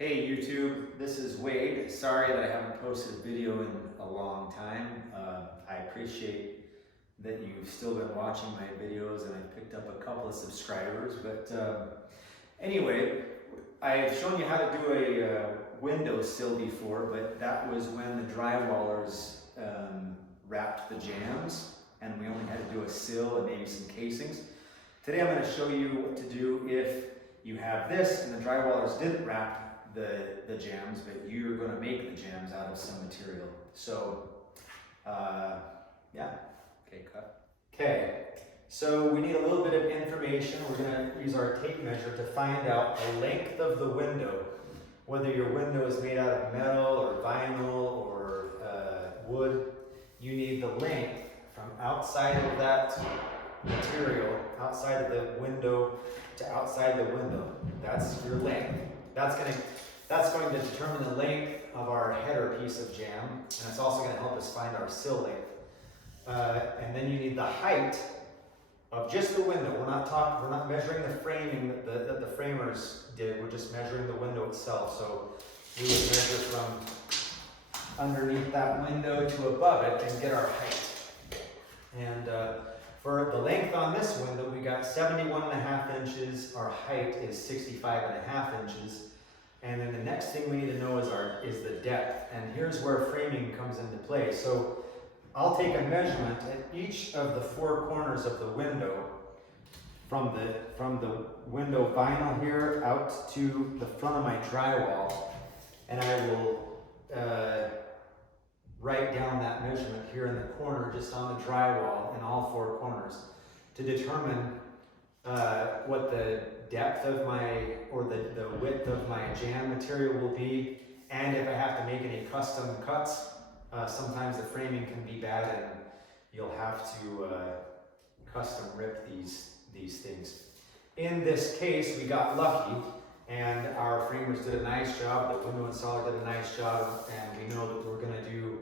Hey YouTube, this is Wade. Sorry that I haven't posted a video in a long time. I appreciate that you've still been watching my videos and I picked up a couple of subscribers. But anyway, I've shown you how to do a window sill before, but that was when the drywallers wrapped the jambs and we only had to do a sill and maybe some casings. Today I'm going to show you what to do if you have this and the drywallers didn't wrap the jambs, but you're going to make the jambs out of some material. So, yeah, okay, cut. Okay, so we need a little bit of information. We're going to use our tape measure to find out the length of the window. Whether your window is made out of metal or vinyl or wood, you need the length from outside of that material, outside of the window to outside the window. That's your length. That's going to determine the length of our header piece of jamb, and it's also going to help us find our sill length. And then you need the height of just the window. We're not measuring the framing that the framers did. We're just measuring the window itself. So we would measure from underneath that window to above it and get our height. And for the length on this window, we got 71.5 inches. Our height is 65.5 inches. And then the next thing we need to know is the depth. And here's where framing comes into play. So I'll take a measurement at each of the four corners of the window, from the window vinyl here out to the front of my drywall, and I will write down that measurement here in the corner, just on the drywall in all four corners, to determine what the depth of the width of my jamb material will be, and if I have to make any custom cuts. Sometimes the framing can be bad and you'll have to custom rip these things. In this case, we got lucky and our framers did a nice job, the window installer did a nice job, and we know that we're going to do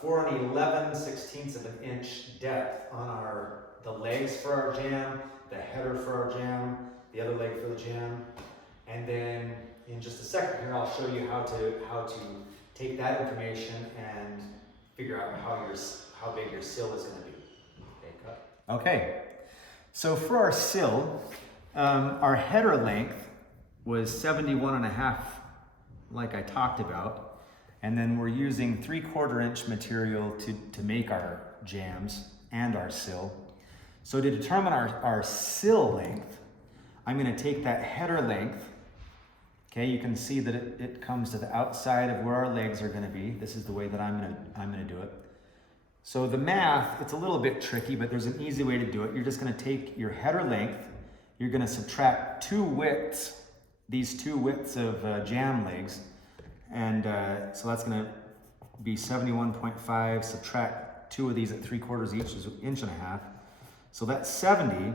4 11/16 of an inch depth on the legs for our jamb, the header for our jamb, the other leg for the jamb. And then in just a second here, I'll show you how to take that information and figure out how big your sill is going to be. Okay, cut. Okay, so for our sill, our header length was 71.5, like I talked about, and then we're using 3/4 inch material to make our jambs and our sill. So to determine our sill length, I'm going to take that header length. Okay, you can see that it comes to the outside of where our legs are going to be. This is the way that I'm going to do it. So the math, it's a little bit tricky, but there's an easy way to do it. You're just going to take your header length. You're going to subtract these two widths of jamb legs, and so that's going to be 71.5. Subtract 2 of these at 3/4 each is 1.5 inches. So that's 70,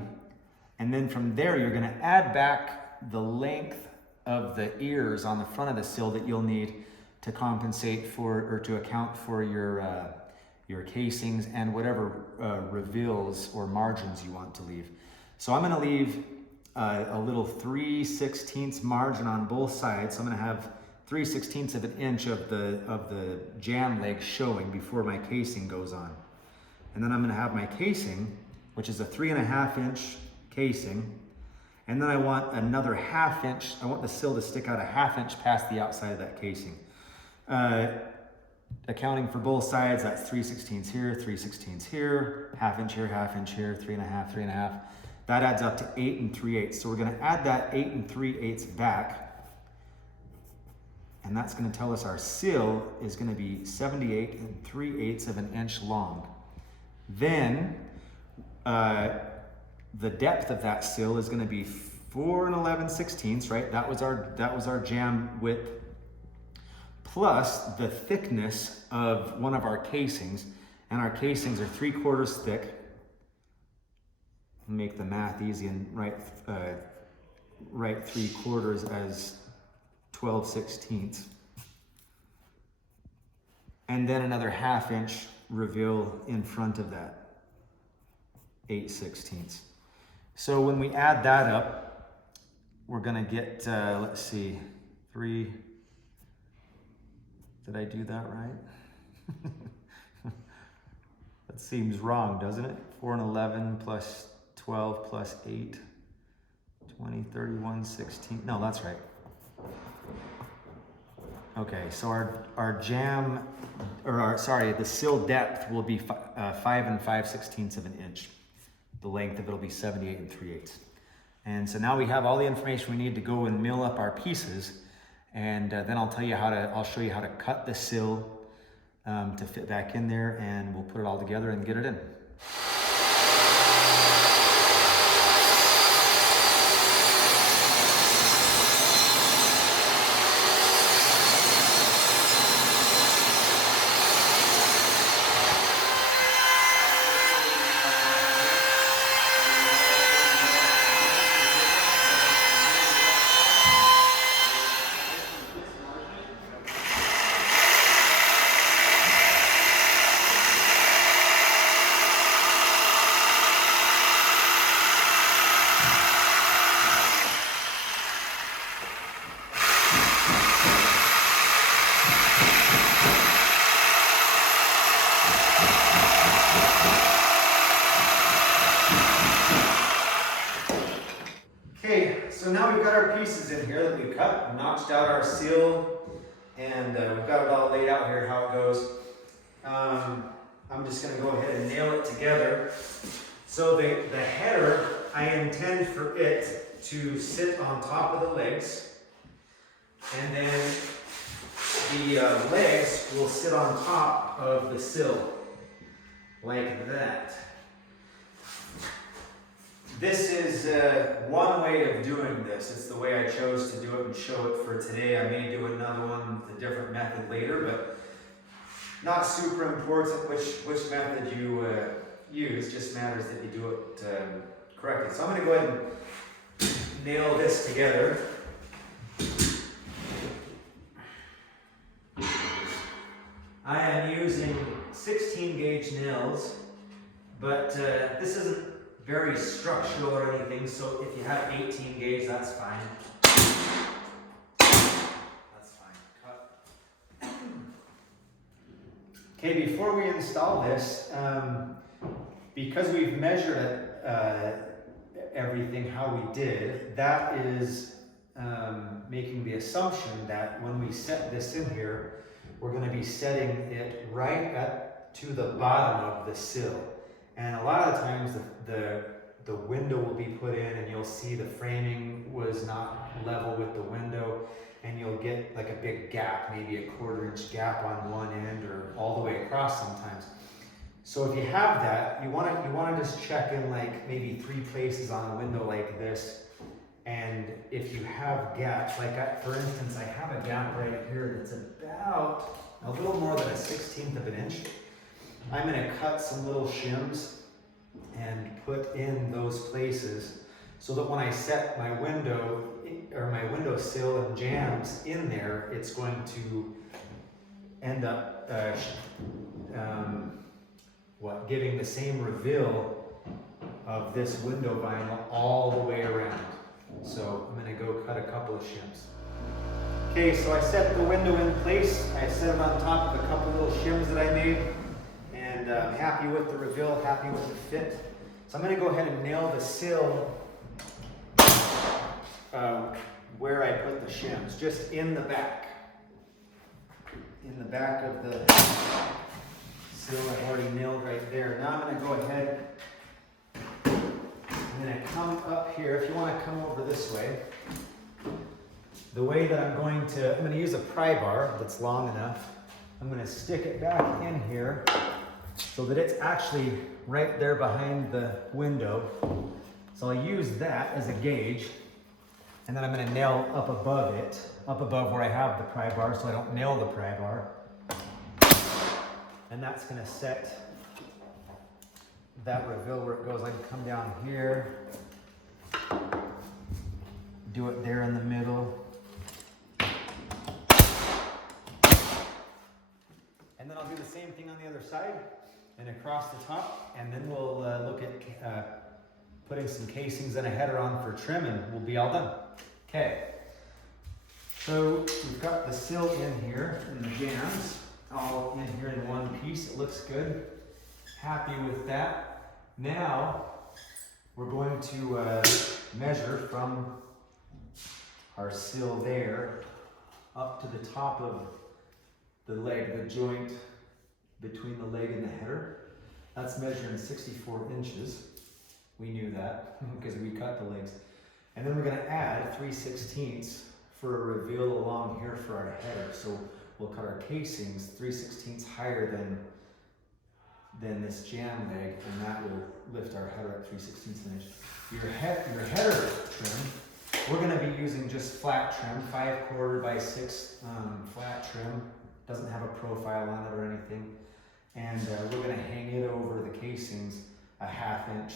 and then from there you're going to add back the length of the ears on the front of the sill that you'll need to compensate for, or to account for your casings and whatever reveals or margins you want to leave. So I'm going to leave a little 3/16 margin on both sides. So I'm going to have 3/16 of an inch of the jamb leg showing before my casing goes on. And then I'm going to have my casing, which is a 3.5 inch casing. And then I want another 1/2 inch. I want the sill to stick out a 1/2 inch past the outside of that casing. Accounting for both sides, that's 3/16 here, 3/16 here, 1/2 inch here, 1/2 inch here, 3.5, 3.5. That adds up to 8 3/8. So we're going to add that 8 3/8 back. And that's going to tell us our sill is going to be 78 3/8 of an inch long. Then the depth of that sill is going to be 4 11/16, right? That was our jamb width, plus the thickness of one of our casings, and our casings are 3/4 thick. Make the math easy and write 3/4 as 12/16, and then another 1/2 inch reveal in front of that, 8/16. So when we add that up, we're going to get, let's see, 3. Did I do that right? That seems wrong, doesn't it? 4 and 11 plus 12 plus 8, 20, 31, 16. No, that's right. Okay, so our jam, the sill depth will be 5 and 5/16 of an inch. The length of it will be 78 and 3/8. And so now we have all the information we need to go and mill up our pieces. And then I'll show you how to cut the sill to fit back in there, and we'll put it all together and get it in. Okay, so now we've got our pieces in here that we cut, notched out our seal, and we've got it all laid out here how it goes. I'm just going to go ahead and nail it together. So the header, I intend for it to sit on top of the legs, and then the legs will sit on top of the sill, like that. This is one way of doing this. It's the way I chose to do it and show it for today. I may do another one with a different method later, but not super important which method you use. Just matters that you do it correctly. So I'm going to go ahead and nail this together. I am using 16 gauge nails, but this isn't very structural or anything, so if you have 18 gauge, that's fine. That's fine. Cut. Okay, before we install this, because we've measured everything how we did, that is making the assumption that when we set this in here, we're going to be setting it right up to the bottom of the sill. And a lot of times the window will be put in and you'll see the framing was not level with the window, and you'll get like a big gap, maybe a 1/4 inch gap on one end or all the way across sometimes. So if you have that, you want to just check in like maybe 3 places on a window like this. And if you have gaps, like for instance, I have a gap right here that's about a little more than a 1/16 of an inch. I'm going to cut some little shims and put in those places so that when I set my window or my windowsill and jambs in there, it's going to end up giving the same reveal of this window vinyl all the way around. So I'm going to go cut a couple of shims. Okay, so I set the window in place. I set it on top of a couple little shims that I made. And I'm happy with the reveal, happy with the fit. So I'm going to go ahead and nail the sill where I put the shims, just in the back. In the back of the sill I've already nailed right there. Now I'm going to go ahead, I'm going to come up here. If you want to come over this way, the way that I'm going to use a pry bar that's long enough. I'm going to stick it back in here so that it's actually right there behind the window. So I'll use that as a gauge, and then I'm going to nail up above it, up above where I have the pry bar so I don't nail the pry bar. And that's going to set that reveal where it goes. I can come down here, do it there in the middle. And then I'll do the same thing on the other side and across the top, and then we'll look at putting some casings and a header on for trim, and we'll be all done. Okay, so we've got the sill in here and the jambs all in here in one piece. It looks good. Happy with that. Now we're going to measure from our sill there up to the top of the leg, the joint between the leg and the header. That's measuring 64 inches. We knew that because we cut the legs. And then we're going to add 3/16 for a reveal along here for our header. So we'll cut our casings 3/16 higher than this jam leg, and that will lift our header at 3/16 an inch. Your header trim, we're going to be using just flat trim, 5/4 by 6 flat trim. Doesn't have a profile on it or anything. And we're going to hang it over the casings a 1/2 inch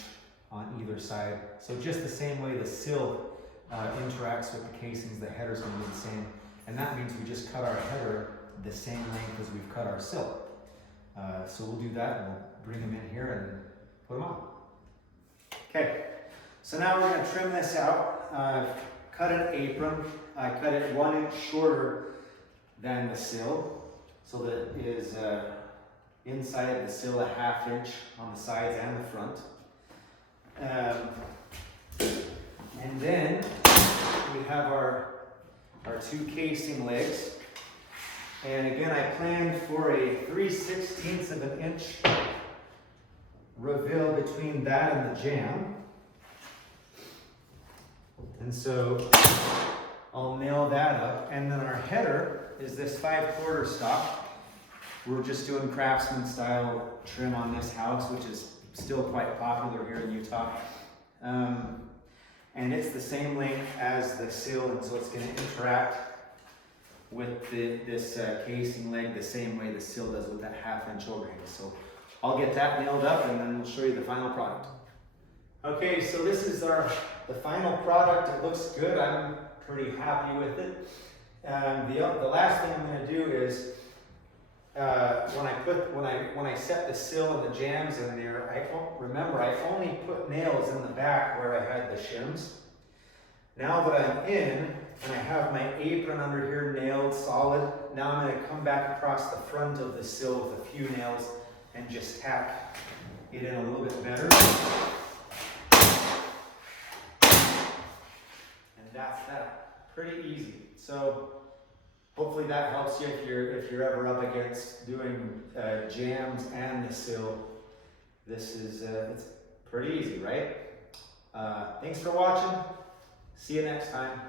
on either side. So just the same way the sill interacts with the casings, the header's going to be the same. And that means we just cut our header the same length as we've cut our sill. So we'll do that and we'll bring them in here and put them on. Okay, so now we're going to trim this out. Cut an apron. I cut it 1 inch shorter than the sill, so that it is inside the sill a 1/2 inch on the sides and the front. And then we have our 2 casing legs. And again, I planned for a 3/16 of an inch reveal between that and the jam. And so I'll nail that up. And then our header is this 5/4 stock. We're just doing craftsman style trim on this house, which is still quite popular here in Utah. And it's the same length as the sill, and so it's going to interact with this casing leg the same way the sill does with that 1/2 inch overhang. So I'll get that nailed up and then we'll show you the final product. Okay, so this is the final product. It looks good. I'm pretty happy with it. The last thing I'm going to do is when I set the sill and the jambs in there, I only put nails in the back where I had the shims. Now that I'm in and I have my apron under here nailed solid, now I'm going to come back across the front of the sill with a few nails and just tack it in a little bit better. And that's that. Pretty easy. So hopefully that helps you if you're ever up against doing jambs and the sill. This is it's pretty easy, right? Thanks for watching. See you next time.